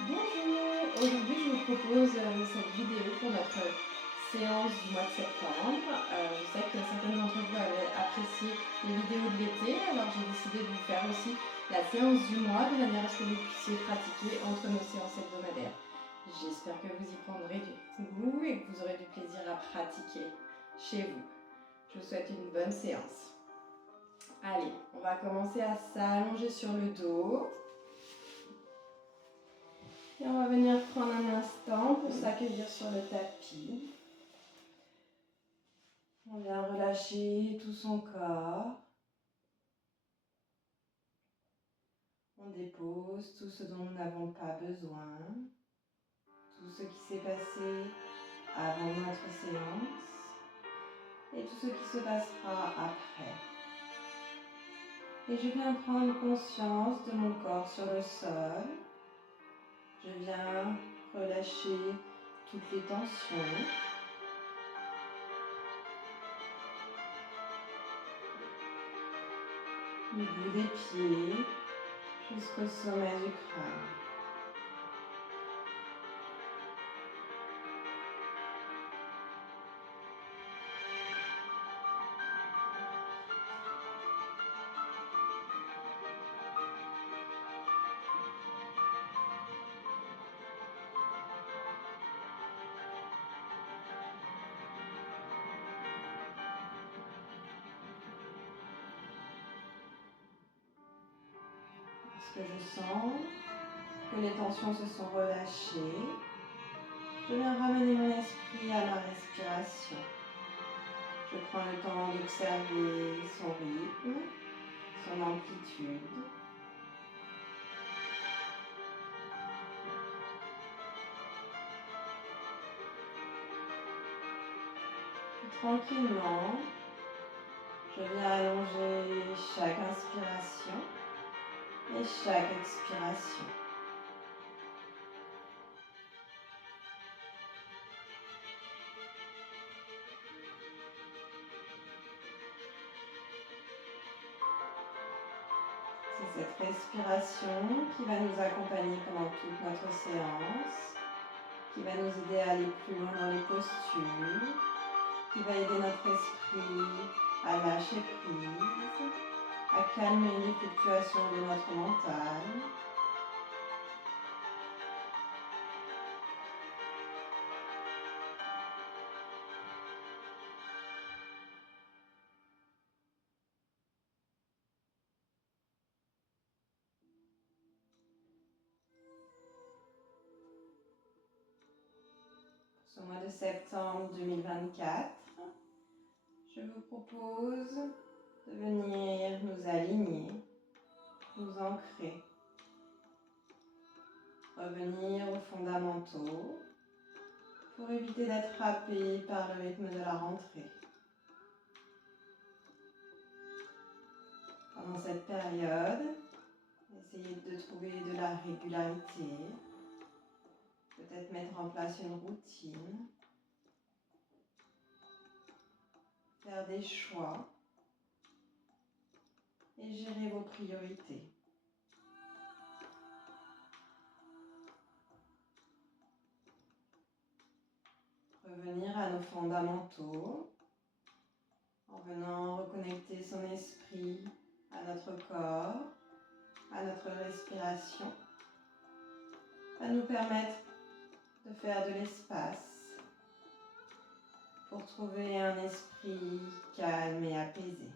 Bonjour, aujourd'hui je vous propose cette vidéo pour notre séance du mois de septembre. Je sais que certains d'entre vous avaient apprécié les vidéos de l'été, alors j'ai décidé de vous faire aussi la séance du mois de manière à ce que vous puissiez pratiquer entre nos séances hebdomadaires. J'espère que vous y prendrez du goût et que vous aurez du plaisir à pratiquer chez vous. Je vous souhaite une bonne séance. Allez, on va commencer à s'allonger sur le dos. Et on va venir prendre un instant pour s'accueillir sur le tapis. On vient relâcher tout son corps. On dépose tout ce dont nous n'avons pas besoin, tout ce qui s'est passé avant notre séance et tout ce qui se passera après. Et je viens prendre conscience de mon corps sur le sol. Je viens relâcher toutes les tensions. Du bout des pieds jusqu'au sommet du crâne. Lorsque je sens que les tensions se sont relâchées, je viens ramener mon esprit à ma respiration. Je prends le temps d'observer son rythme, son amplitude. Puis tranquillement, je viens allonger chaque inspiration et chaque expiration. C'est cette respiration qui va nous accompagner pendant toute notre séance, qui va nous aider à aller plus loin dans les postures, qui va aider notre esprit à lâcher prise, à calmer les fluctuations de notre mental. Ce mois de septembre 2024, je vous propose de venir nous aligner, nous ancrer, revenir aux fondamentaux pour éviter d'être happé par le rythme de la rentrée. Pendant cette période, essayez de trouver de la régularité, peut-être mettre en place une routine, faire des choix et gérer vos priorités. Revenir à nos fondamentaux en venant reconnecter son esprit à notre corps, à notre respiration, va nous permettre de faire de l'espace pour trouver un esprit calme et apaisé.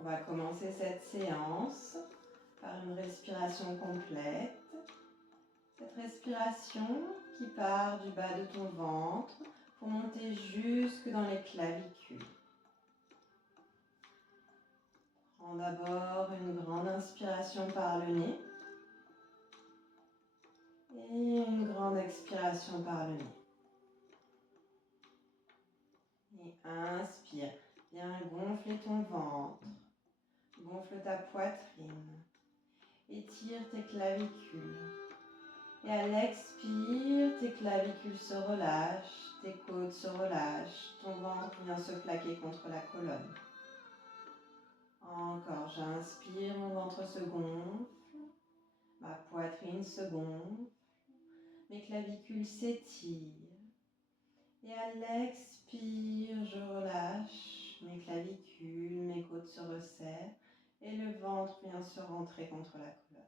On va commencer cette séance par une respiration complète. Cette respiration qui part du bas de ton ventre pour monter jusque dans les clavicules. Prends d'abord une grande inspiration par le nez et une grande expiration par le nez. Et inspire, viens gonfler ton ventre, gonfle ta poitrine, étire tes clavicules. Et à l'expire, tes clavicules se relâchent, tes côtes se relâchent, ton ventre vient se plaquer contre la colonne. Encore, j'inspire, mon ventre se gonfle, ma poitrine se gonfle, mes clavicules s'étirent. Et à l'expire, je relâche mes clavicules, mes côtes se resserrent et le ventre vient se rentrer contre la colonne.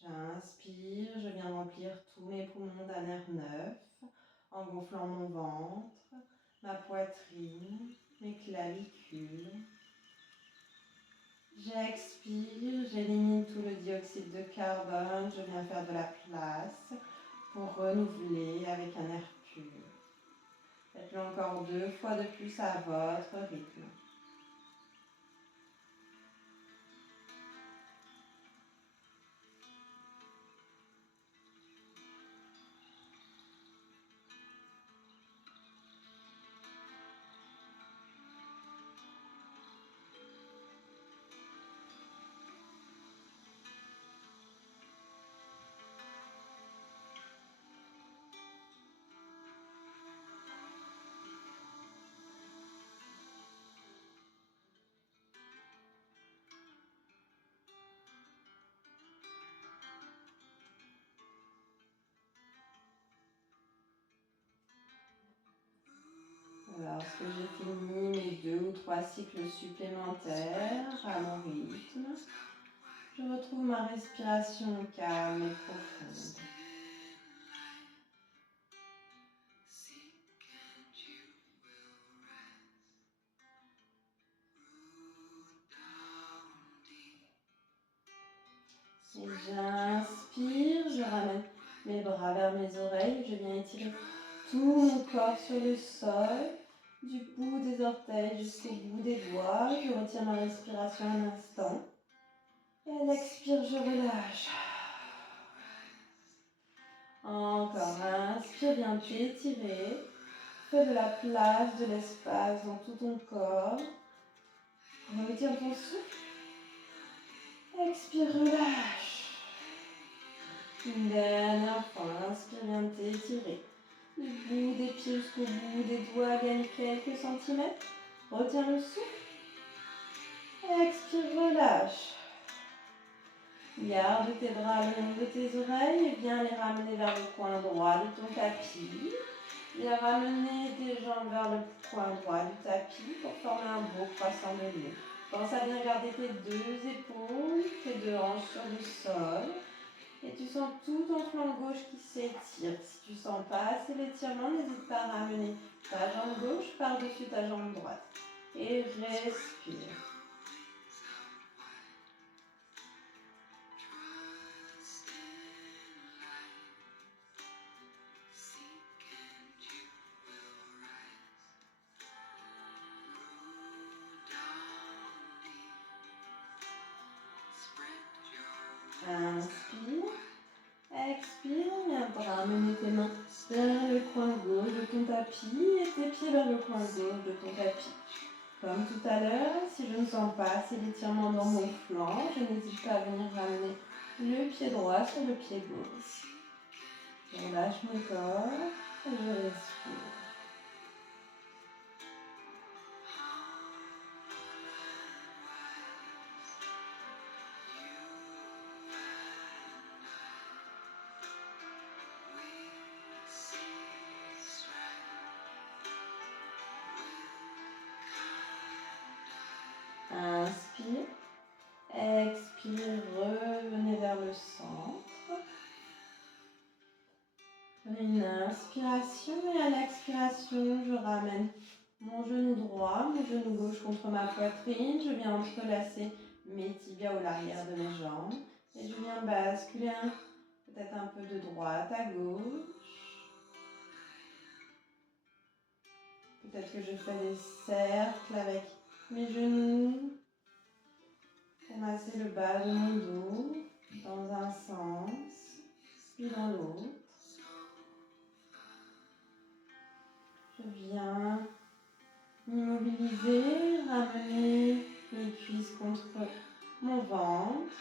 J'inspire, je viens remplir tous mes poumons d'un air neuf en gonflant mon ventre, ma poitrine, mes clavicules. J'expire, j'élimine tout le dioxyde de carbone, je viens faire de la place pour renouveler avec un air pur. Faites-le encore 2 fois de plus à votre rythme. Lorsque j'ai fini mes 2 ou 3 cycles supplémentaires à mon rythme, je retrouve ma respiration calme et profonde. Et j'inspire, je ramène mes bras vers mes oreilles, je viens étirer tout mon corps sur le sol, du bout des orteils jusqu'au bout des doigts. Je retire ma respiration un instant. Et à l'expire, je relâche. Encore, inspire, viens t'étirer. Fais de la place, de l'espace dans tout ton corps. Retire ton souffle. Expire, relâche. Une dernière fois, inspire, viens t'étirer. Du bout des pieds jusqu'au bout des doigts, gagne quelques centimètres. Retiens le souffle. Expire, relâche. Garde tes bras le long de tes oreilles et viens les ramener vers le coin droit de ton tapis. Viens ramener tes jambes vers le coin droit du tapis pour former un beau croissant de lune. Pense à bien garder tes 2 épaules, tes 2 hanches sur le sol. Et tu sens tout ton flanc gauche qui s'étire. Si tu ne sens pas assez l'étirement, n'hésite pas à ramener ta jambe gauche par-dessus ta jambe droite. Et respire. Inspire, expire, viens ramener tes mains vers le coin gauche de ton tapis et tes pieds vers le coin gauche de ton tapis. Comme tout à l'heure, si je ne sens pas assez d'étirement dans mon flanc, je n'hésite pas à venir ramener le pied droit sur le pied gauche. Je relâche mon corps et je respire. Inspire, expire, revenez vers le centre. Prenez une inspiration et à l'expiration, je ramène mon genou droit, mon genou gauche contre ma poitrine. Je viens entrelacer mes tibias ou l'arrière de mes jambes et je viens basculer peut-être un peu de droite à gauche. Peut-être que je fais des cercles avec mes genoux pour masser le bas de mon dos dans un sens, puis dans l'autre. Je viens m'immobiliser, ramener mes cuisses contre mon ventre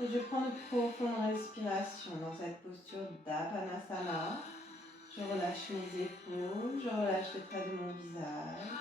Et je prends de profondes respirations dans cette posture d'Apanasana. Je relâche mes épaules, je relâche les traits de mon visage.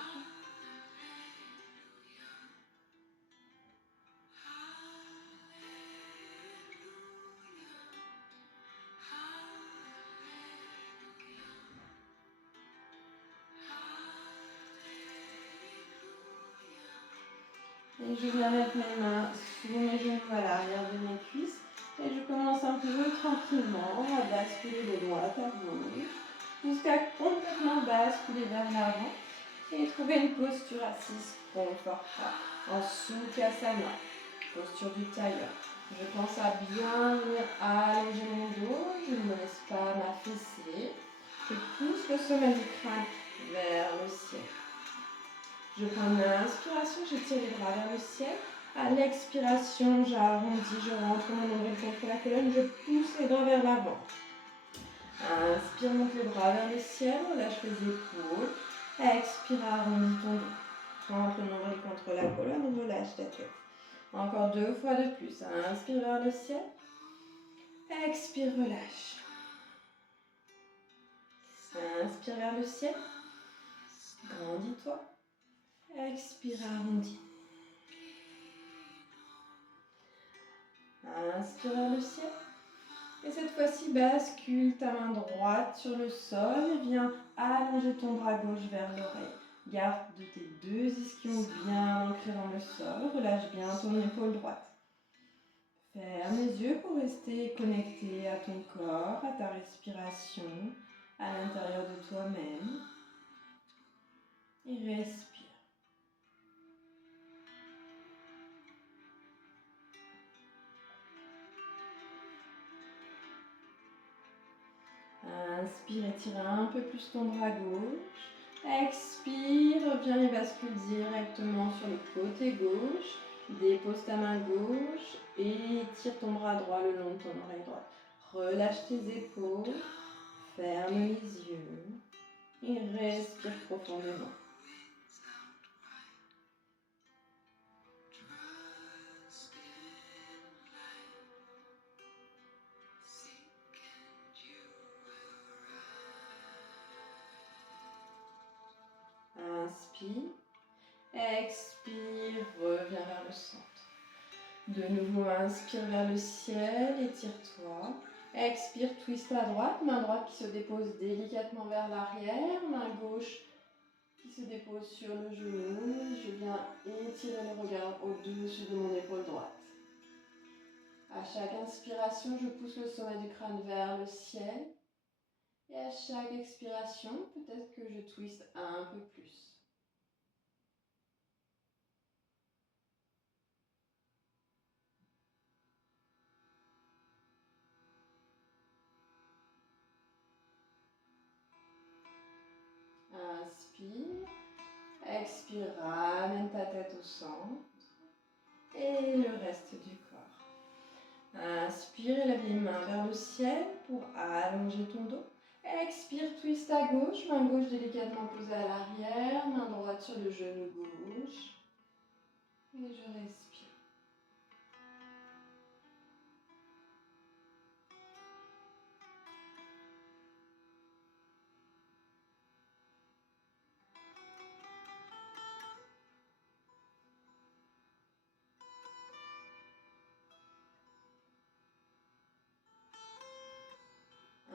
Et je viens mettre mes mains sous mes genoux à l'arrière de mes cuisses. Et je commence un peu tranquillement à basculer de droite à gauche jusqu'à complètement basculer vers l'avant et trouver une posture assise confortable en Sukhasana, posture du tailleur. Je pense à bien venir allonger mon dos, je ne me laisse pas m'affaisser. Je pousse le sommet du crâne vers le ciel. Je prends une inspiration, je tire les bras vers le ciel. À l'expiration, j'arrondis, je rentre mon nombril contre la colonne, je pousse les bras vers l'avant. Inspire, monte les bras vers le ciel, relâche les épaules. Expire, arrondis ton dos. Rentre le nombril contre la colonne, relâche la tête. Encore 2 fois de plus. Inspire vers le ciel. Expire, relâche. Inspire vers le ciel. Grandis-toi. Expire, arrondis. Inspire vers le ciel. Et cette fois-ci, bascule ta main droite sur le sol et viens allonger ton bras gauche vers l'oreille. Garde tes 2 ischions bien ancrés dans le sol. Relâche bien ton épaule droite. Ferme les yeux pour rester connecté à ton corps, à ta respiration, à l'intérieur de toi-même. Et respire. Inspire, étire un peu plus ton bras gauche. Expire, viens et bascule directement sur le côté gauche. Dépose ta main gauche et tire ton bras droit le long de ton oreille droite. Relâche tes épaules, ferme les yeux et respire profondément. Inspire, expire, reviens vers le centre. De nouveau, inspire vers le ciel, étire-toi. Expire, twist à droite, main droite qui se dépose délicatement vers l'arrière, main gauche qui se dépose sur le genou. Je viens étirer le regard au-dessus de mon épaule droite. À chaque inspiration, je pousse le sommet du crâne vers le ciel. Et à chaque expiration, peut-être que je twiste un peu plus. Inspire, expire, ramène ta tête au centre et le reste du corps. Inspire, élève les mains vers le ciel pour allonger ton dos. Expire, twist à gauche, main gauche délicatement posée à l'arrière, main droite sur le genou gauche. Et je respire.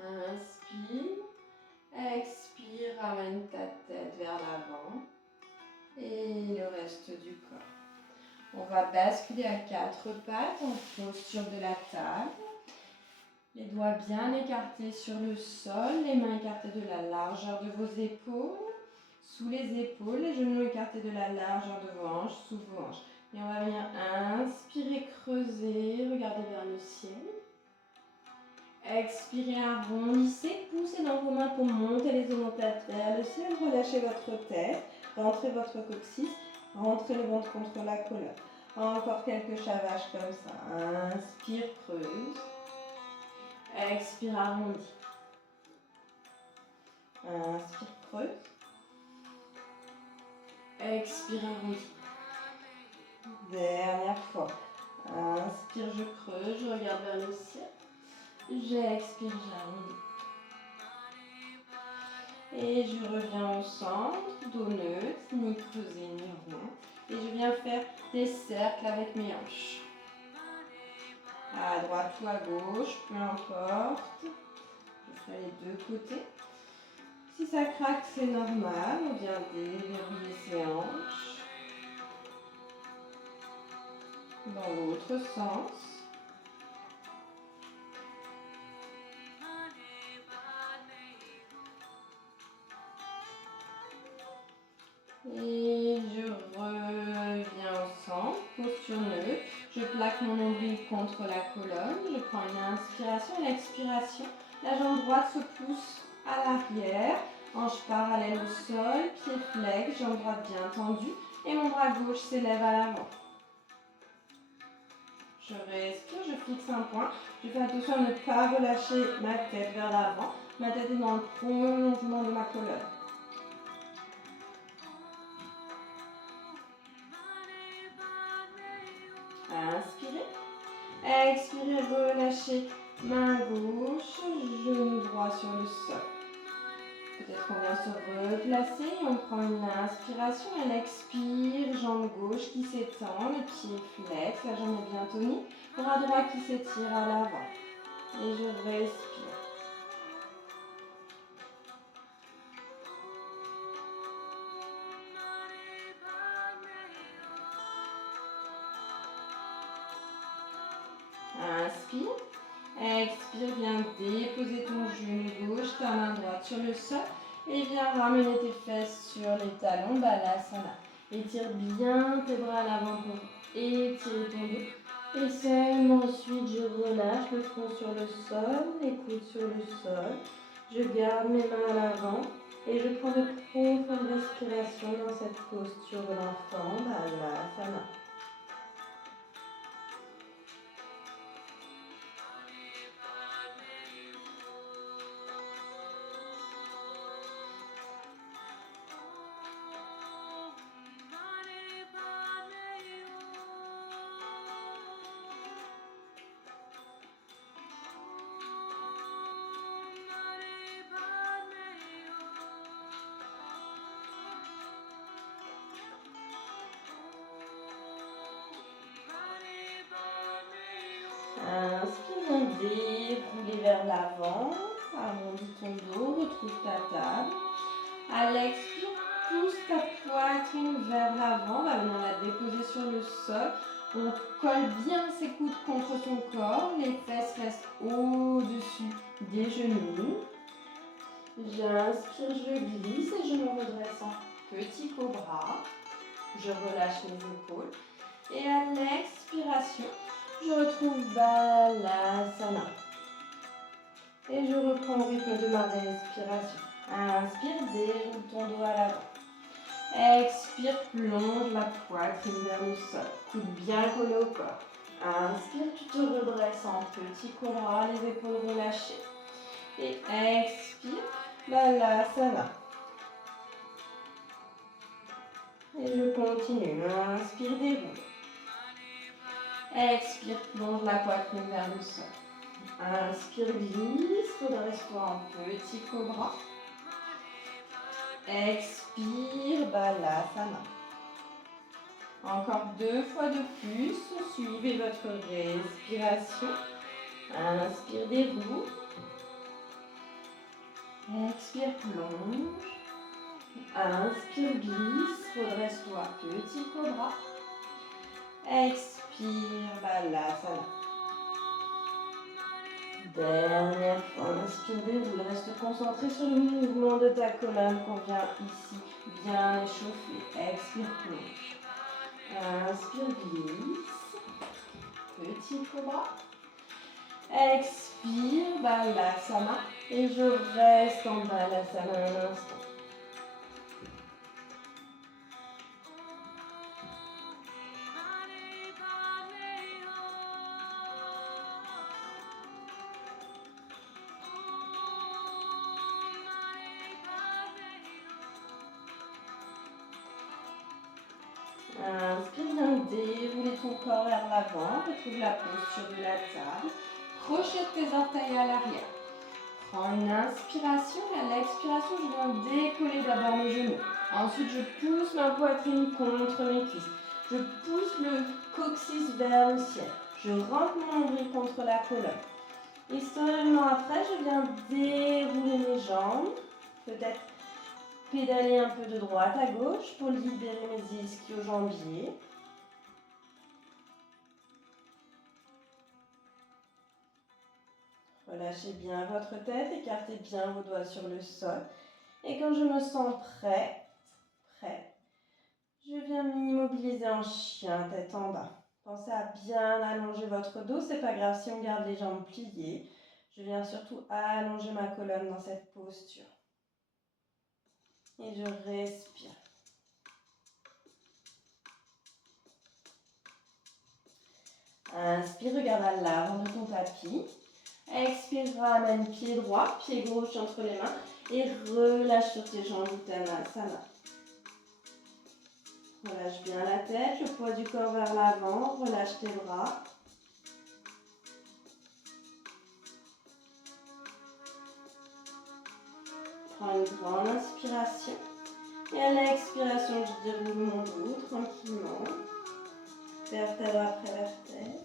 Inspire, expire, ramène ta tête vers l'avant et le reste du corps. On va basculer à 4 pattes en posture de la table. Les doigts bien écartés sur le sol, les mains écartées de la largeur de vos épaules. Sous les épaules, les genoux écartés de la largeur de vos hanches, sous vos hanches. Et on va venir inspirer, creuser, regarder vers le ciel. Expirez, arrondissez, poussez dans vos mains pour monter les omoplates vers le ciel. Relâchez votre tête, rentrez votre coccyx, rentrez le ventre contre la colonne. Encore quelques chavages comme ça. Inspire, creuse. Expire, arrondis. Inspire, creuse. Expire, arrondis. Dernière fois. Inspire, je creuse, je regarde vers le ciel. J'expire, j'arrive. Et je reviens au centre, dos neutre, ni creusé ni rond. Et je viens faire des cercles avec mes hanches. À droite ou à gauche, peu importe. Je fais les deux côtés. Si ça craque, c'est normal. On vient déverrouiller ses hanches. Dans l'autre sens. Et je reviens au centre, posture neutre. Je plaque mon nombril contre la colonne. Je prends une inspiration et l'expiration. La jambe droite se pousse à l'arrière. Hanche parallèle au sol, pied flex, jambe droite bien tendue. Et mon bras gauche s'élève à l'avant. Je respire, je fixe un point. Je fais attention à ne pas relâcher ma tête vers l'avant. Ma tête est dans le prolongement de ma colonne. Inspirez. Expirez, relâchez main gauche, genou droit sur le sol. Peut-être qu'on vient se replacer. On prend une inspiration, elle expire, jambe gauche qui s'étend, le pied flex, la jambe est bien tonie, bras droit qui s'étire à l'avant. Et je respire. Inspire. Expire, viens déposer ton genou gauche, ta main droite sur le sol. Et viens ramener tes fesses sur les talons, balasana. Étire bien tes bras à l'avant pour étirer ton dos. Et seulement ensuite, je relâche le front sur le sol, les coudes sur le sol. Je garde mes mains à l'avant et je prends de profondes respirations dans cette posture de l'enfant, balasana. Inspire, viens dérouler vers l'avant, arrondis ton dos, retrouve ta table. À l'expire, pousse ta poitrine vers l'avant, va venir la déposer sur le sol. On colle bien ses coudes contre son corps, les fesses restent au-dessus des genoux. J'inspire, je glisse et je me redresse en petit cobra. Je relâche mes épaules. Et à l'expiration, je retrouve Balasana. Et je reprends au rythme de ma respiration. Inspire, déroule ton dos à l'avant. Expire, plonge la poitrine vers le sol. Coude bien collé au corps. Inspire, tu te redresses en petit cobra, les épaules relâchées. Et expire, Balasana. Et je continue. Inspire, déroule. Expire, plonge la poitrine vers le sol. Inspire, glisse, redresse-toi en petit cobra. Expire, Balasana. Encore 2 fois de plus, suivez votre respiration. Inspire, déroule. Expire, plonge. Inspire, glisse, redresse-toi, petit cobra. Expire, Balasana. Dernière fois, inspire, déroule. Reste concentré sur le mouvement de ta colonne qu'on vient ici bien échauffer. Expire, plonge. Inspire, glisse. Petit cobra. Expire, Balasana. Et je reste en Balasana un instant. Inspire, viens dérouler ton corps vers l'avant. Retrouve la posture de la table. Projette tes orteils à l'arrière. Prends une inspiration et à l'expiration, je viens décoller d'abord mes genoux. Ensuite, je pousse ma poitrine contre mes cuisses. Je pousse le coccyx vers le ciel. Je rentre mon nombril contre la colonne. Et seulement après, je viens dérouler mes jambes. Peut-être pédaler un peu de droite à gauche pour libérer mes ischio-jambiers. Relâchez bien votre tête, écartez bien vos doigts sur le sol. Et quand je me sens prêt, je viens m'immobiliser en chien, tête en bas. Pensez à bien allonger votre dos, c'est pas grave si on garde les jambes pliées. Je viens surtout allonger ma colonne dans cette posture. Et je respire. Inspire, regarde à l'avant de ton tapis. Expire, ramène pied droit, pied gauche entre les mains et relâche sur tes jambes Uttanasana. Relâche bien la tête, le poids du corps vers l'avant, relâche tes bras. Prends une grande inspiration et à l'expiration, je déroule mon dos tranquillement, vertèbre après vertèbre.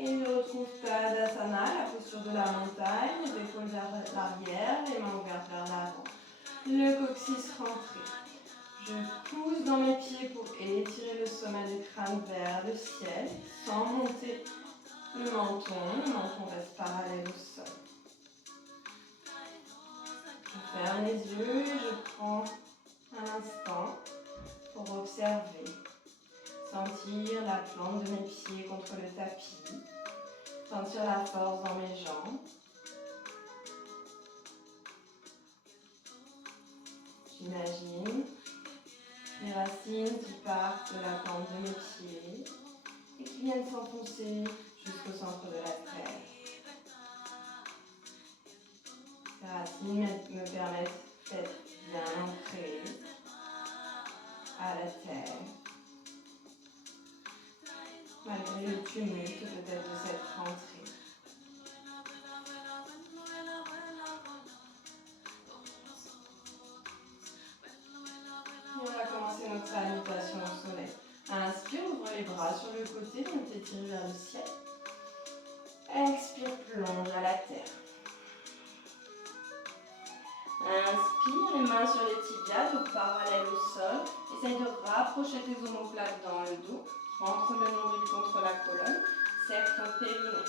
Et je retrouve Tadasana, la posture de la montagne, les épaules vers l'arrière, les mains ouvertes vers l'avant. Le coccyx rentré. Je pousse dans mes pieds pour étirer le sommet du crâne vers le ciel, sans monter le menton reste parallèle au sol. Je ferme les yeux et je prends un instant pour observer. Sentir la plante de mes pieds contre le tapis. Sentir la force dans mes jambes. J'imagine les racines qui partent de la plante de mes pieds et qui viennent s'enfoncer jusqu'au centre de la terre. Ces racines me permettent d'être bien ancrée à la terre, malgré le tumulte peut-être de cette rentrée. Et on va commencer notre salutation au soleil. Inspire, ouvre les bras sur le côté, viens t'étirer vers le ciel. Expire, plonge à la terre. Inspire, les mains sur les tibias, dos parallèle au sol. Essaye de rapprocher tes omoplates dans le dos. Rentre le nombril contre la colonne. Serre ton périnée.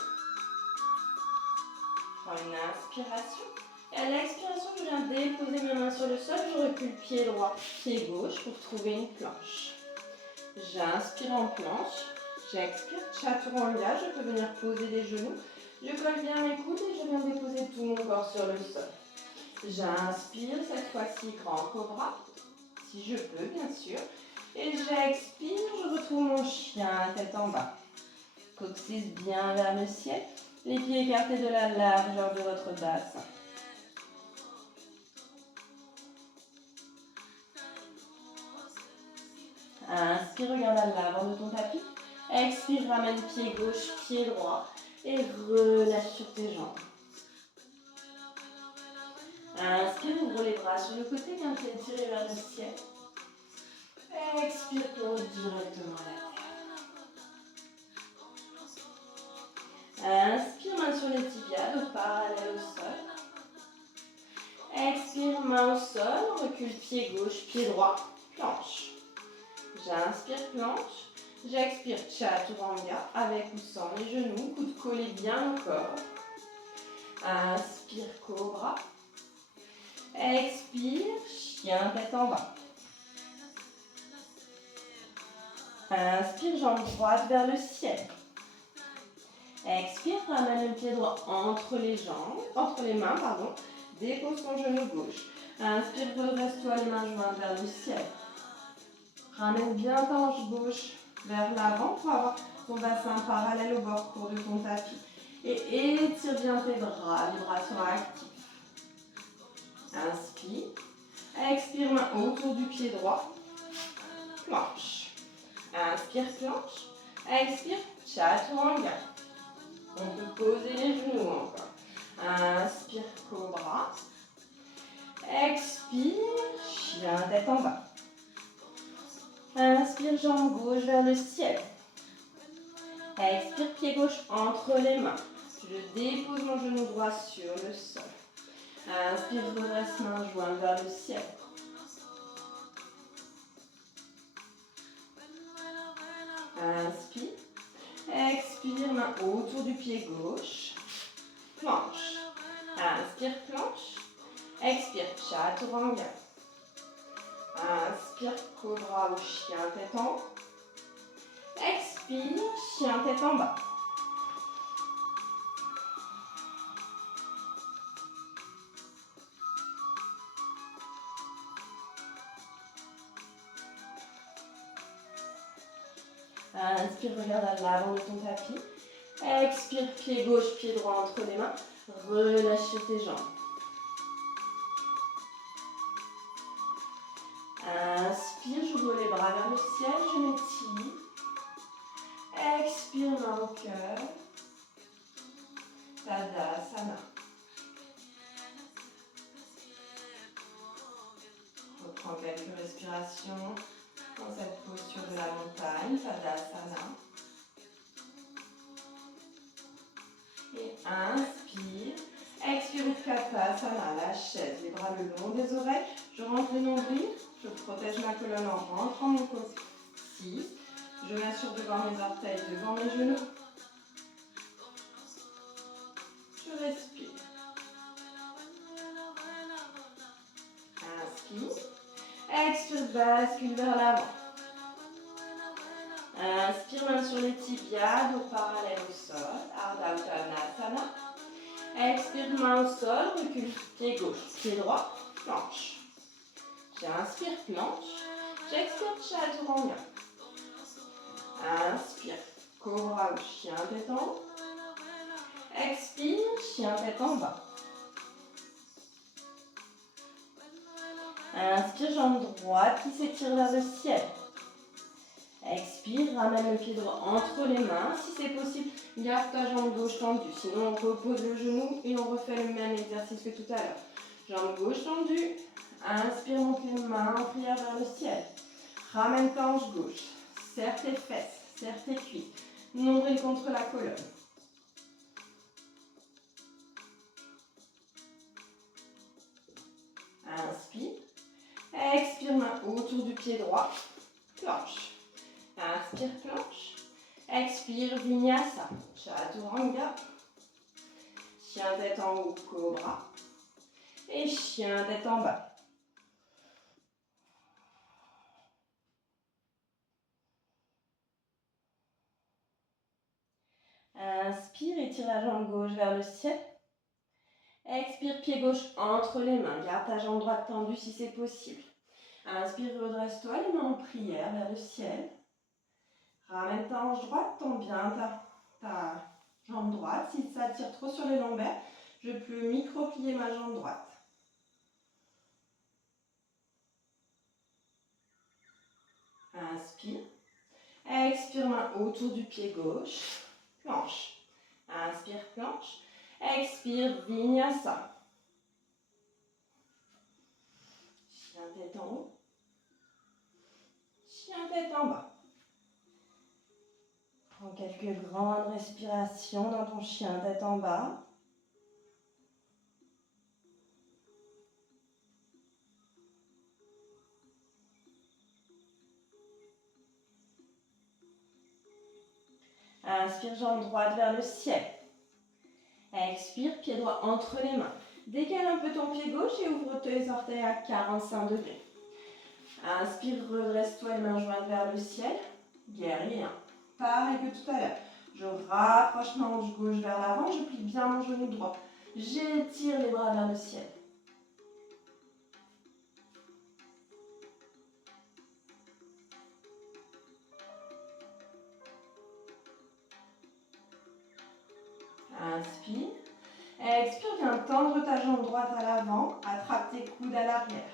Prends une inspiration. Et à l'expiration, je viens déposer mes mains sur le sol. Je recule pied droit, pied gauche pour trouver une planche. J'inspire en planche. J'expire, chaturanga. Je peux venir poser les genoux. Je colle bien mes coudes et je viens déposer tout mon corps sur le sol. J'inspire, cette fois-ci grand cobra, si je peux bien sûr. Et j'expire, je retrouve mon chien, tête en bas. Coccyx bien vers le ciel, les pieds écartés de la largeur de votre bassin. Inspire, regarde à l'avant de ton tapis. Expire, ramène pied gauche, pied droit et relâche sur tes jambes. Inspire, ouvre les bras sur le côté, viens t'étirer vers le ciel. Expire, plonge directement à la terre. Inspire, main sur les tibias, dos parallèle au sol. Expire, main au sol, recule pied gauche, pied droit, planche. J'inspire, planche. J'expire, chaturanga, avec ou sans les genoux, coude collé bien au corps. Inspire, cobra. Expire, chien, tête en bas. Inspire, jambe droite vers le ciel. Expire, ramène le pied droit entre les mains, Dépose ton genou gauche. Inspire, redresse-toi les mains jointes vers le ciel. Ramène bien ta hanche gauche vers l'avant pour avoir ton bassin parallèle au bord court de ton tapis. Et étire bien tes bras, les bras sont actifs. Inspire. Expire, main autour du pied droit. planche. Inspire, planche. Expire, chaturanga. On peut poser les genoux encore. Inspire, cobra. Expire, chien tête en bas. Inspire, jambe gauche vers le ciel. Expire, pied gauche entre les mains. Je dépose mon genou droit sur le sol. Inspire, redresse main jointe vers le ciel. Inspire. Expire, main autour du pied gauche. Planche. Inspire, planche. Expire, chaturanga. Inspire, cobra ou chien tête en haut. Expire, chien tête en bas. Inspire, regarde à l'avant de ton tapis. Expire, pied gauche, pied droit entre les mains. Relâche sur tes jambes. Inspire, j'ouvre les bras vers le ciel, je m'étire. Expire, main au cœur. Tadasana. Reprends quelques respirations dans cette posture de la montagne, Tadasana. Et inspire. Expire, Utkatasana, la chaise, les bras le long des oreilles. Je rentre le nombril, je protège ma colonne en rentrant mon coccyx. Je m'assure devant mes orteils, devant mes genoux. Je respire. Inspire. Expire, bascule vers l'avant. Inspire, main sur les tibias, dos parallèle au sol. Ardha Uttanasana. Expire, main au sol, recule, pied gauche, pied droit, planche. J'inspire, planche. J'expire, chaturanga. Inspire, cobra ou chien tête en haut. Expire, chien tête en bas. Inspire, jambe droite qui s'étire vers le ciel. Expire, ramène le pied droit entre les mains. Si c'est possible, garde ta jambe gauche tendue. Sinon, on repose le genou et on refait le même exercice que tout à l'heure. Jambe gauche tendue. Inspire, monte les mains en prière vers le ciel. Ramène ta hanche gauche. Serre tes fesses, serre tes cuisses. Nombril contre la colonne. Inspire. Expire, main autour du pied droit. Planche. Inspire, planche. Expire, vinyasa. Chaturanga. Chien tête en haut, cobra. Et chien tête en bas. Inspire, étire la jambe gauche vers le ciel. Expire, pied gauche entre les mains. Garde ta jambe droite tendue si c'est possible. Inspire, redresse-toi, les mains en prière vers le ciel. Ramène ta hanche droite, tends bien ta jambe droite. Si ça tire trop sur les lombaires, je peux micro-plier ma jambe droite. Inspire. Expire, main autour du pied gauche. Planche. Inspire, planche. Expire, vinyasa. Chien tête en haut. Chien tête en bas. Prends quelques grandes respirations dans ton chien tête en bas. Inspire, jambe droite vers le ciel. Expire, pied droit entre les mains. Décale un peu ton pied gauche et ouvre tes orteils à 45 degrés. Inspire, redresse-toi et mains jointes vers le ciel. Guerrier 1. Pareil que tout à l'heure. Je rapproche ma hanche gauche vers l'avant, je plie bien mon genou droit. J'étire les bras vers le ciel. Inspire. Expire, viens tendre ta jambe droite à l'avant, attrape tes coudes à l'arrière.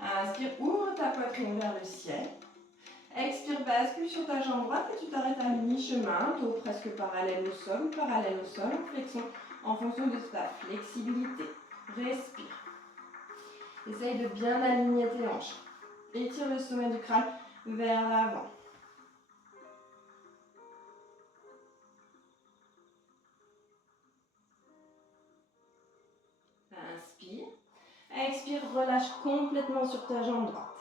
Inspire, ouvre ta poitrine vers le ciel. Expire, bascule sur ta jambe droite et tu t'arrêtes à mi-chemin, dos presque parallèle au sol, en flexion, en fonction de ta flexibilité. Respire. Essaye de bien aligner tes hanches. Étire le sommet du crâne vers l'avant. Inspire. Expire, relâche complètement sur ta jambe droite.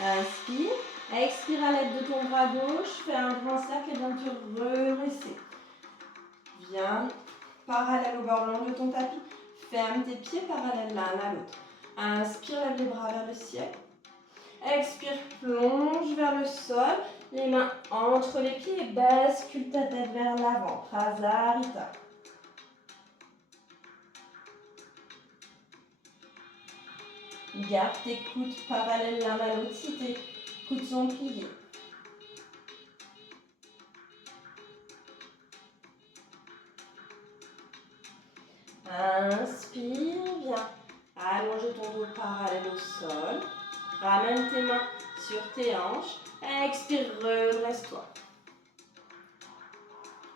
Inspire. Expire à l'aide de ton bras gauche. Fais un grand cercle et viens te redresser. Viens parallèle au bord long de ton tapis. Ferme tes pieds parallèles l'un à l'autre. Inspire, lève les bras vers le ciel. Expire, plonge vers le sol. Les mains entre les pieds et bascule ta tête vers l'avant. Prasarita. Garde tes coudes parallèles l'un à l'autre si tes coudes sont pliés. Inspire, viens allonger ton dos parallèle au sol. Ramène tes mains sur tes hanches. Expire, redresse-toi.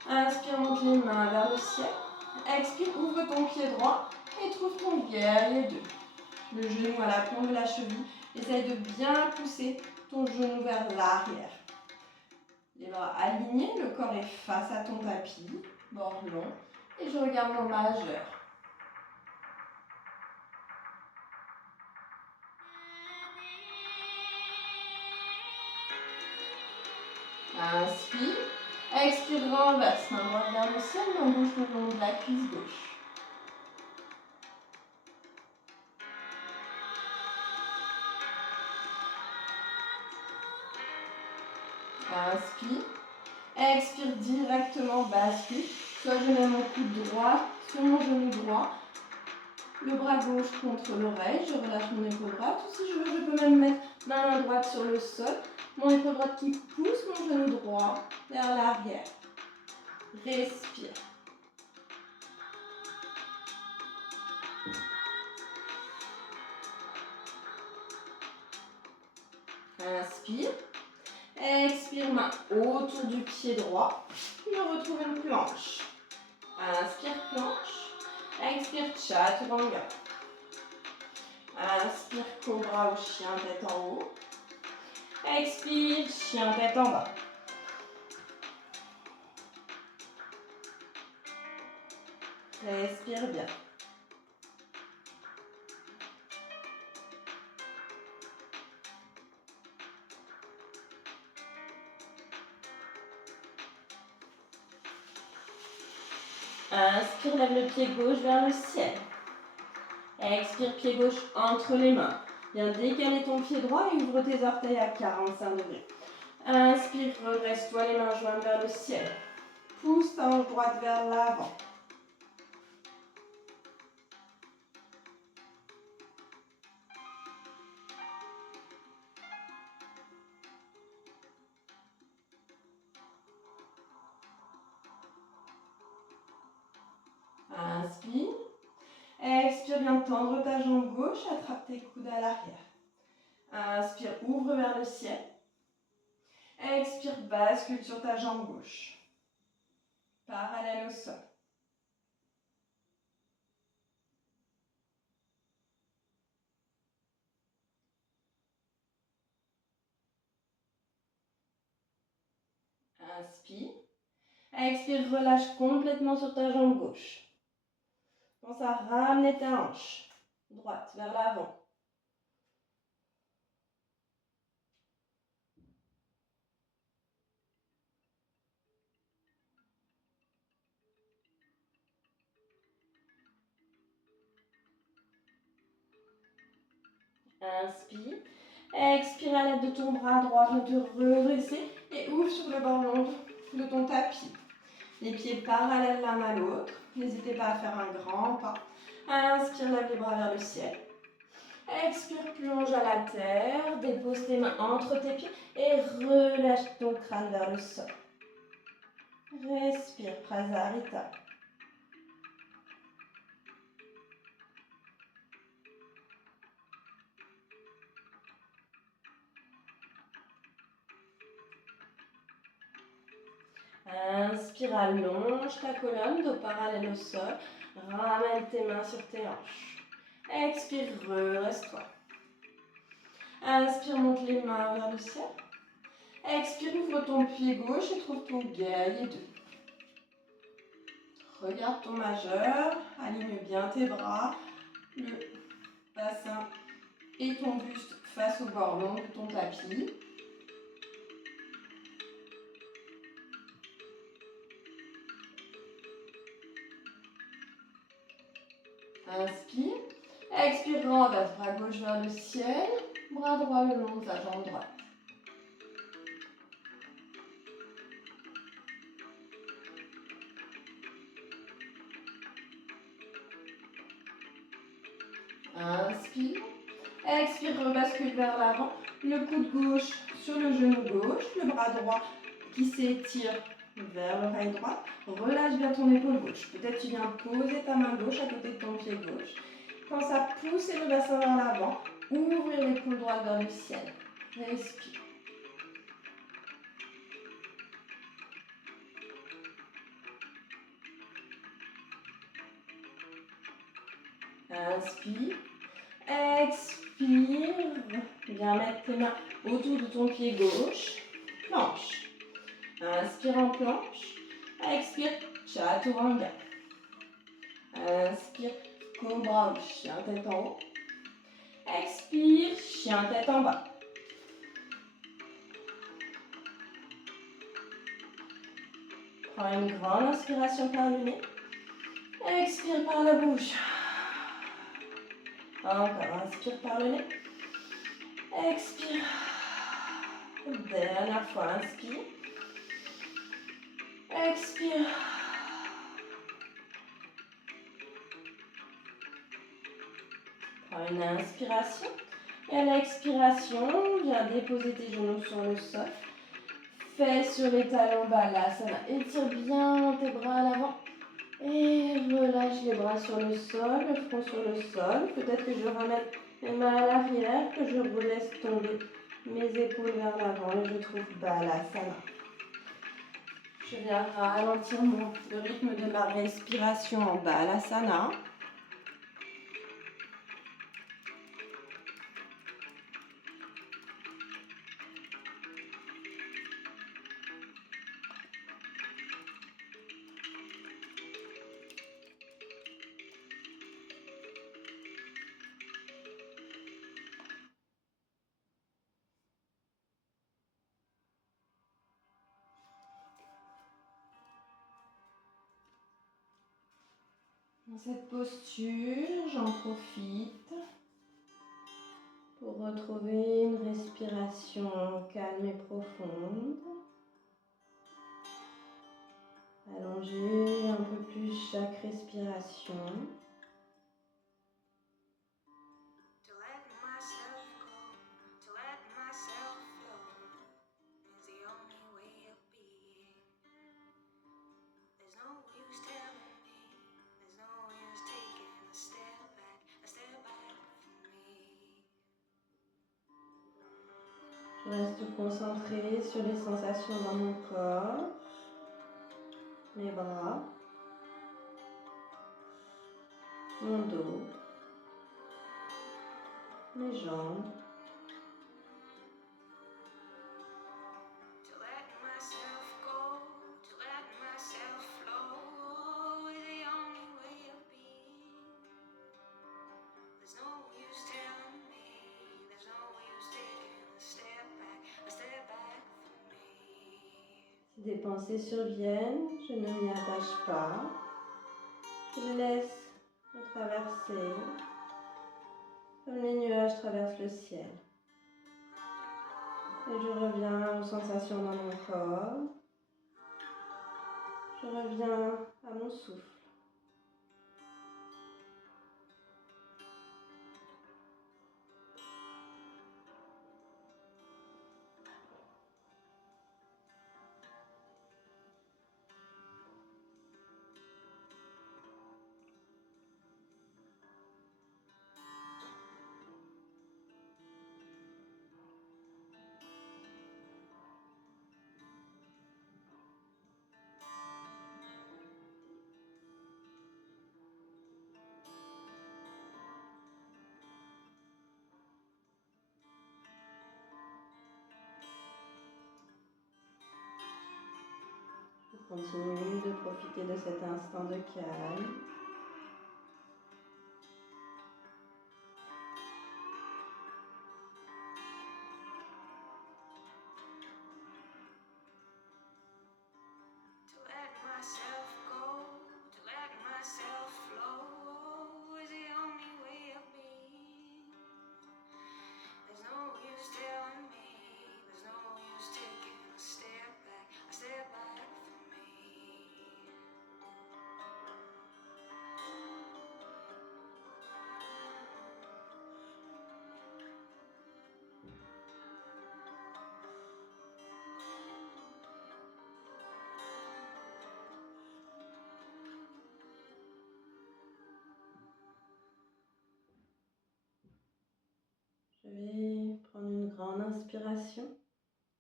Inspire, monte les mains vers le ciel. Expire, ouvre ton pied droit et trouve ton guerrier 2. Le genou à l'aplomb de la cheville. Essaye de bien pousser ton genou vers l'arrière. Les bras alignés, le corps est face à ton tapis, bord long. Et je regarde mon majeur. Inspire. Expire, renverse. Main droite vers le ciel, main gauche le long de la cuisse gauche. Inspire. Expire directement, bascule. Soit je mets mon coude droit sur mon genou droit. Le bras gauche contre l'oreille. Je relâche mon épaule droite. Ou si je veux, je peux même mettre ma main droite sur le sol. Mon épaule droite qui pousse mon genou droit vers l'arrière. Respire. Inspire. Expire, main autour du pied droit. Je retrouve une planche. Inspire, planche. Expire, chaturanga. Inspire, cobra ou chien tête en haut. Expire, chien tête en bas. Respire bien. Inspire, lève le pied gauche vers le ciel. Expire, pied gauche entre les mains. Viens décaler ton pied droit et ouvre tes orteils à 45 degrés. Inspire, redresse-toi, les mains jointes vers le ciel. Pousse ta hanche droite vers l'avant. Inspire. Expire, viens tendre ta jambe gauche, attrape tes coudes à l'arrière. Inspire, ouvre vers le ciel. Expire, bascule sur ta jambe gauche. Parallèle au sol. Inspire. Expire, relâche complètement sur ta jambe gauche. Pense à ramener ta hanche droite vers l'avant. Inspire. Expire à l'aide de ton bras droit, viens te redresser et ouvre sur le bord long de ton tapis. Les pieds parallèles l'un à l'autre. N'hésitez pas à faire un grand pas. Inspire, lève les bras vers le ciel. Expire, plonge à la terre. Dépose tes mains entre tes pieds et relâche ton crâne vers le sol. Respire, Prasarita. Inspire, allonge ta colonne, dos parallèle au sol. Ramène tes mains sur tes hanches. Expire, reste-toi. Inspire, monte les mains vers le ciel. Expire, ouvre ton pied gauche et trouve ton guerrier 2. Regarde ton majeur, aligne bien tes bras, le bassin et ton buste face au bord long de ton tapis. Inspire. Expire, renverse, bras gauche vers le ciel, bras droit le long de ta jambe droite. Inspire. Expire, rebascule vers l'avant, le coude gauche sur le genou gauche, le bras droit qui s'étire vers l'oreille droite. Relâche bien ton épaule gauche. Peut-être tu viens poser ta main gauche à côté de ton pied gauche. Pense à pousser le bassin vers l'avant, ouvrir l'épaule droite vers le ciel. Respire. Inspire. Expire. Viens mettre tes mains autour de ton pied gauche. Planche. Inspire en planche. Expire. Chaturanga. Inspire. Cobra ou chien tête en haut. Expire. Chien tête en bas. Prends une grande inspiration par le nez. Expire par la bouche. Encore, inspire par le nez. Expire. Dernière fois, inspire. Expire. Prends une inspiration. Et à l'expiration, viens déposer tes genoux sur le sol. Fais sur les talons balasana. Étire bien tes bras à l'avant. Et relâche les bras sur le sol, le front sur le sol. Peut-être que je ramène mes mains à l'arrière, que je laisse tomber mes épaules vers l'avant et je trouve balasana. Je viens ralentir le rythme de ma respiration en balasana. Dans cette posture, j'en profite pour retrouver une respiration calme et profonde. Allonger un peu plus chaque respiration. Je reste concentrée sur les sensations dans mon corps, mes bras, mon dos, mes jambes. Si des pensées surviennent, je ne m'y attache pas. Je les laisse me traverser comme les nuages traversent le ciel. Et je reviens aux sensations dans mon corps. Je reviens à mon souffle. Continue de profiter de cet instant de calme. Je vais prendre une grande inspiration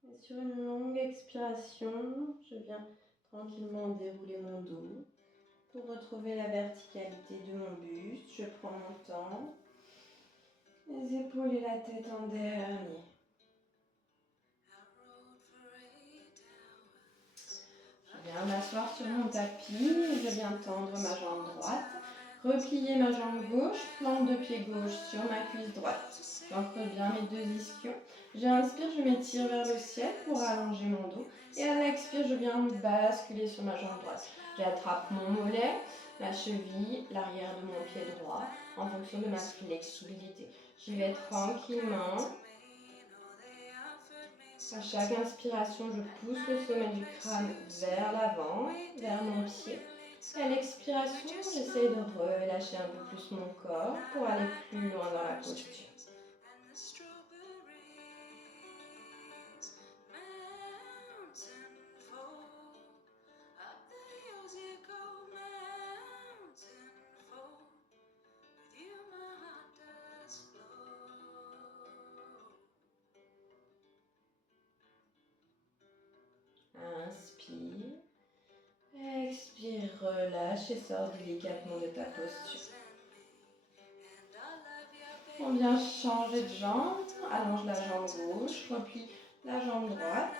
et sur une longue expiration, je viens tranquillement dérouler mon dos pour retrouver la verticalité de mon buste. Je prends mon temps, les épaules et la tête en dernier. Je viens m'asseoir sur mon tapis et je viens tendre ma jambe droite, replier ma jambe gauche, plante de pied gauche sur ma cuisse droite. J'ancre bien mes deux ischions. J'inspire, je m'étire vers le ciel pour allonger mon dos. Et à l'expire, je viens basculer sur ma jambe droite. J'attrape mon mollet, ma cheville, l'arrière de mon pied droit en fonction de ma flexibilité. J'y vais tranquillement. À chaque inspiration, je pousse le sommet du crâne vers l'avant, vers mon pied. Et à l'expiration, j'essaye de relâcher un peu plus mon corps pour aller plus loin dans la posture. Inspire. Expire, relâche et sors délicatement de ta posture. On vient changer de jambe. Allonge la jambe gauche, replie la jambe droite.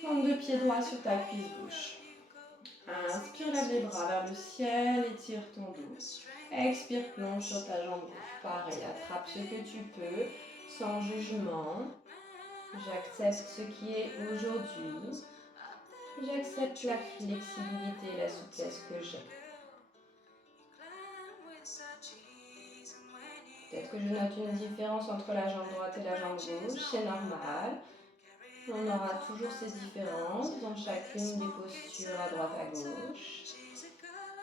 Plante de pied droit sur ta cuisse gauche. Inspire, lève les bras vers le ciel, étire ton dos. Expire, plonge sur ta jambe gauche. Pareil, attrape ce que tu peux, sans jugement. J'accepte ce qui est aujourd'hui. J'accepte la flexibilité et la souplesse que j'ai. Peut-être que je note une différence entre la jambe droite et la jambe gauche, c'est normal. On aura toujours ces différences dans chacune des postures à droite à gauche.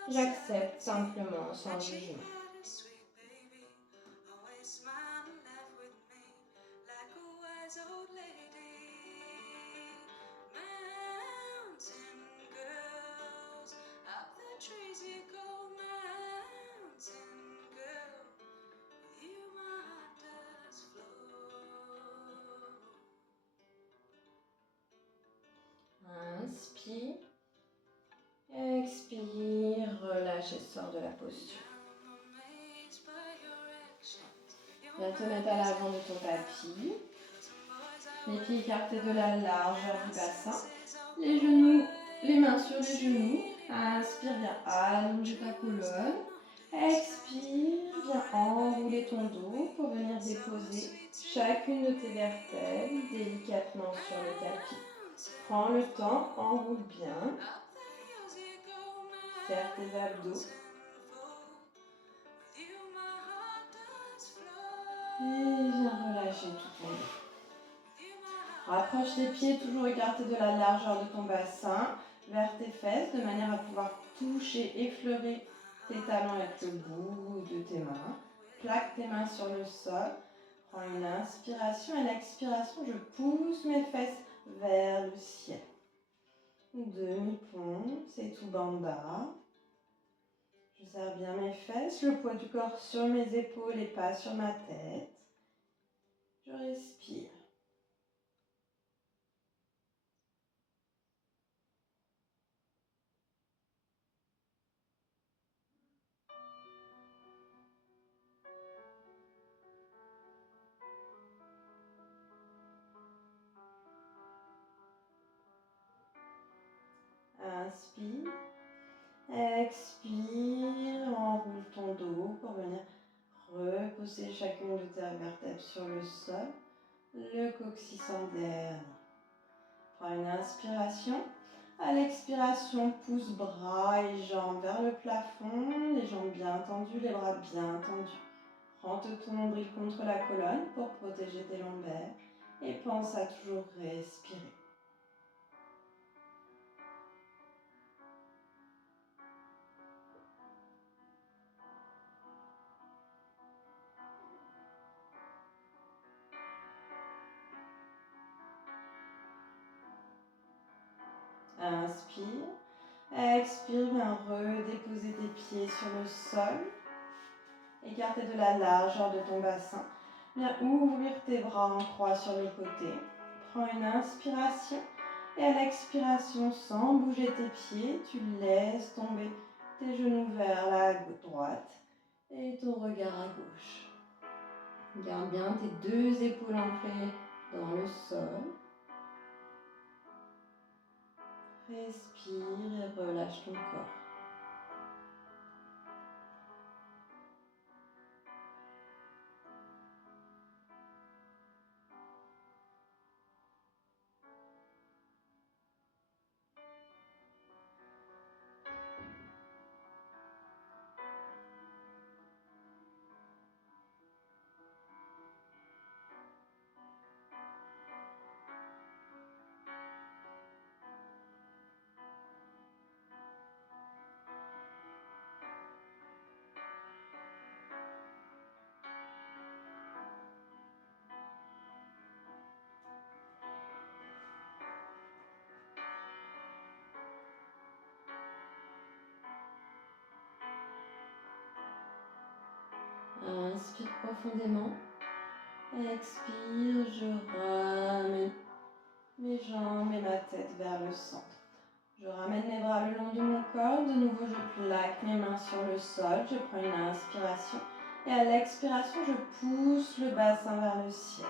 J'accepte simplement sans jugement. Inspire, expire, relâche et sors de la posture. Viens te mettre à l'avant de ton tapis, les pieds écartés de la largeur du bassin, les genoux, les mains sur les genoux. Inspire, viens allonger ta colonne. Expire, viens enrouler ton dos pour venir déposer chacune de tes vertèbres délicatement sur le tapis. Prends le temps, enroule bien. Serre tes abdos. Et viens relâcher tout ton dos. Rapproche tes pieds toujours écartés de la largeur de ton bassin vers tes fesses de manière à pouvoir toucher, effleurer tes talons avec le bout de tes mains. Plaque tes mains sur le sol. Prends une inspiration et l'expiration, je pousse mes fesses vers le ciel. Demi-pont, c'est tout bamba. Je serre bien mes fesses, le poids du corps sur mes épaules et pas sur ma tête. Je respire. Inspire. Expire, enroule ton dos pour venir reposer chacune de tes vertèbres sur le sol. Le coccyx en dernier. Prends une inspiration. À l'expiration, pousse bras et jambes vers le plafond, les jambes bien tendues, les bras bien tendus. Rentre ton nombril contre la colonne pour protéger tes lombaires et pense à toujours respirer. Inspire. Expire, viens redéposer tes pieds sur le sol. Écarter de la largeur de ton bassin. Viens ouvrir tes bras en croix sur le côté. Prends une inspiration et à l'expiration, sans bouger tes pieds, tu laisses tomber tes genoux vers la droite et ton regard à gauche. Garde bien tes deux épaules ancrées dans le sol. Respire et relâche ton corps. Inspire profondément. Expire, je ramène mes jambes et ma tête vers le centre. Je ramène mes bras le long de mon corps. De nouveau, je plaque mes mains sur le sol. Je prends une inspiration. Et à l'expiration, je pousse le bassin vers le ciel.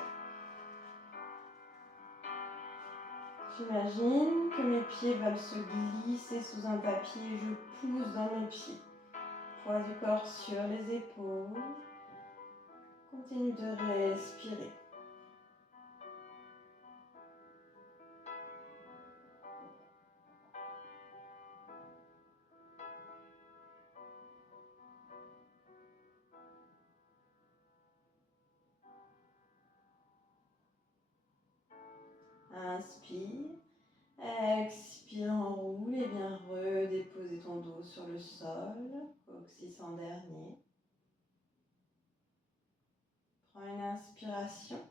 J'imagine que mes pieds veulent se glisser sous un tapis et je pousse dans mes pieds. Poids du corps sur les épaules. Continue de respirer. Inspire. Expire, enroule et viens redéposer ton dos sur le sol. Coccyx en dernier. Prends une inspiration.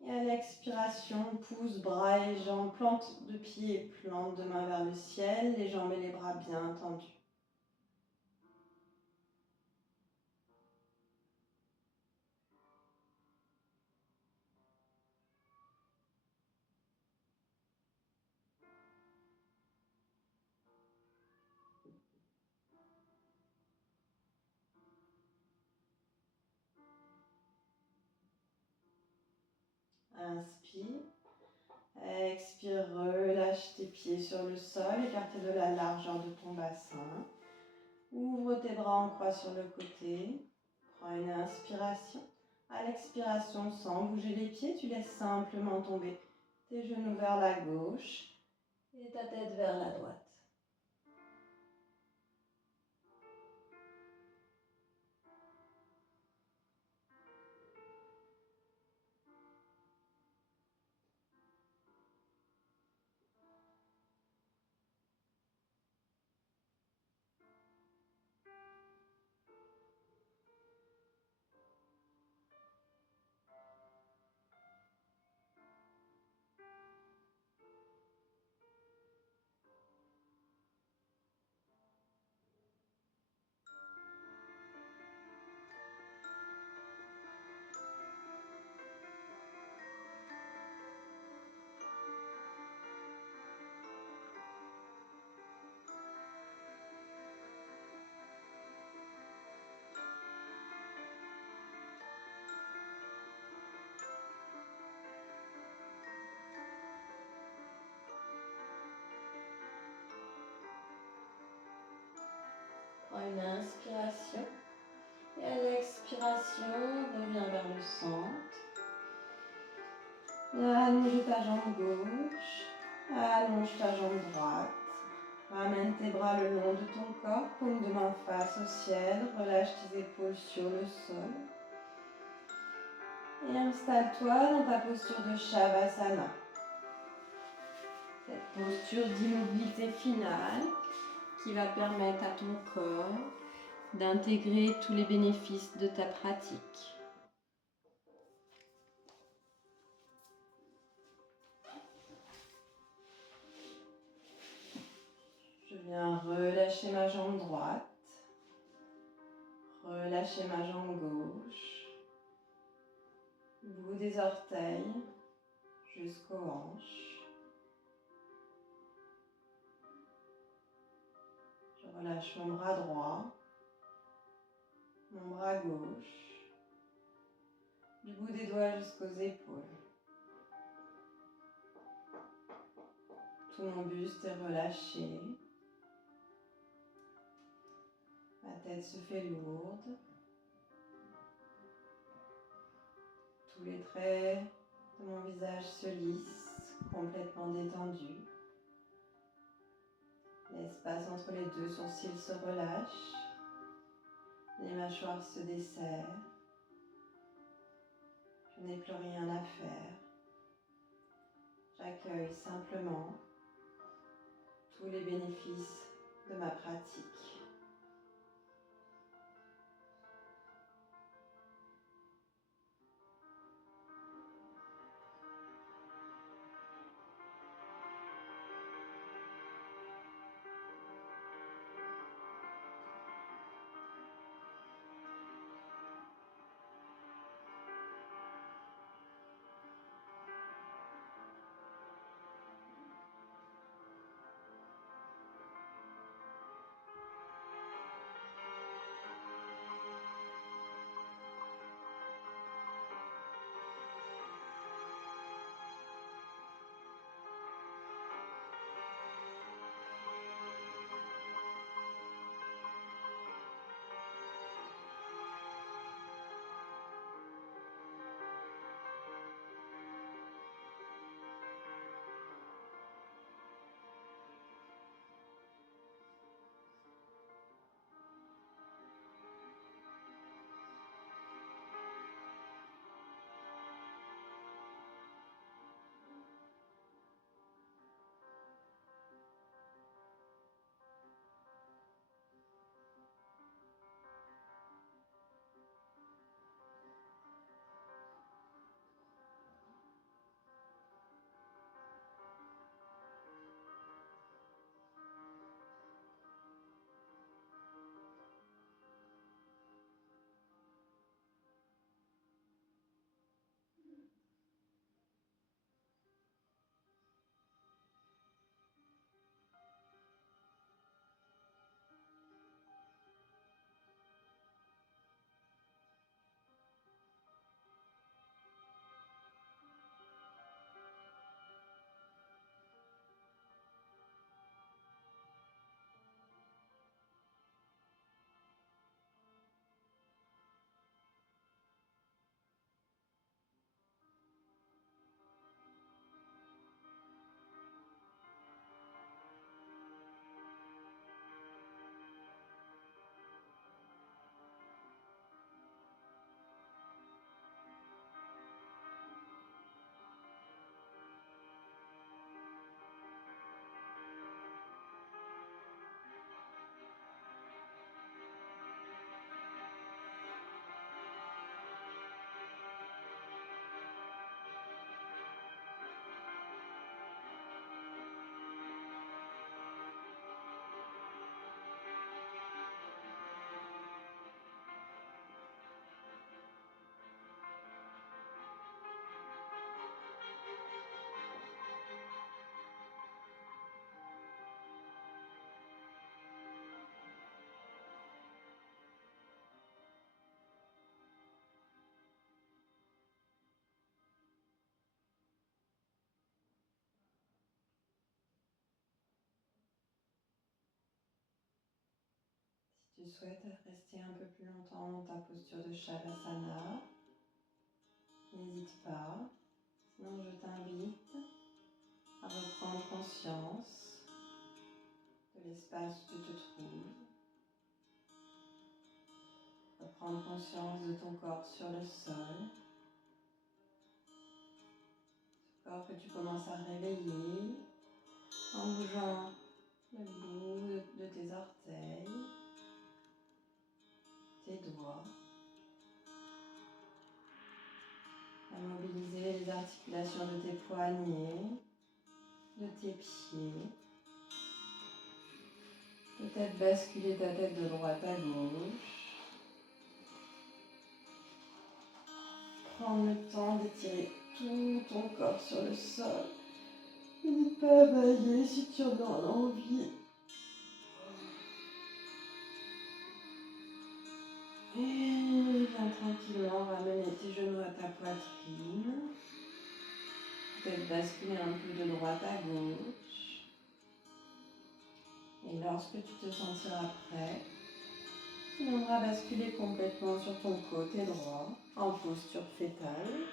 Et à l'expiration, pousse bras et jambes, plante de pied et plante de main vers le ciel, les jambes et les bras bien tendus. Inspire. Expire, relâche tes pieds sur le sol, écarté de la largeur de ton bassin. Ouvre tes bras en croix sur le côté. Prends une inspiration. À l'expiration, sans bouger les pieds, tu laisses simplement tomber tes genoux vers la gauche et ta tête vers la droite. Prends une inspiration. Et à l'expiration, reviens vers le centre. Allonge ta jambe gauche. Allonge ta jambe droite. Ramène tes bras le long de ton corps, paume de main face au ciel. Relâche tes épaules sur le sol. Et installe-toi dans ta posture de Shavasana. Cette posture d'immobilité finale qui va permettre à ton corps d'intégrer tous les bénéfices de ta pratique. Je viens relâcher ma jambe droite, relâcher ma jambe gauche, bout des orteils jusqu'aux hanches. Je relâche mon bras droit, mon bras gauche, du bout des doigts jusqu'aux épaules. Tout mon buste est relâché. Ma tête se fait lourde. Tous les traits de mon visage se lissent, complètement détendus. L'espace entre les deux sourcils se relâche. Les mâchoires se desserrent. Je n'ai plus rien à faire. J'accueille simplement tous les bénéfices de ma pratique. tu souhaites rester un peu plus longtemps dans ta posture de Shavasana, n'hésite pas. Sinon, je t'invite à reprendre conscience de l'espace où tu te trouves. Reprendre conscience de ton corps sur le sol. Ce corps que tu commences à réveiller en bougeant le bout de tes orteils, tes doigts, à mobiliser les articulations de tes poignets, de tes pieds. Peut-être basculer ta tête de droite à gauche. Prendre le temps d'étirer tout ton corps sur le sol. N'hésite pas à bailler si tu en as envie. Et viens tranquillement ramener tes genoux à ta poitrine. Peut-être basculer un peu de droite à gauche. Et lorsque tu te sentiras prêt, tu viendras basculer complètement sur ton côté droit, en posture fétale.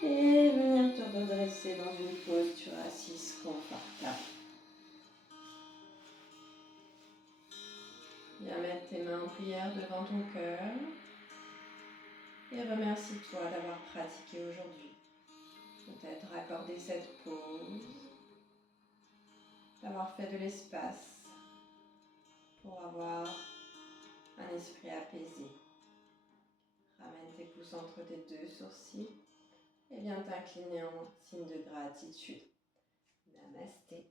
Et venir te redresser dans une posture assise confortable. Viens mettre tes mains en prière devant ton cœur. Et remercie-toi d'avoir pratiqué aujourd'hui. Peut-être accorder cette pause, d'avoir fait de l'espace pour avoir un esprit apaisé. Ramène tes pouces entre tes deux sourcils et viens t'incliner en signe de gratitude. Namasté.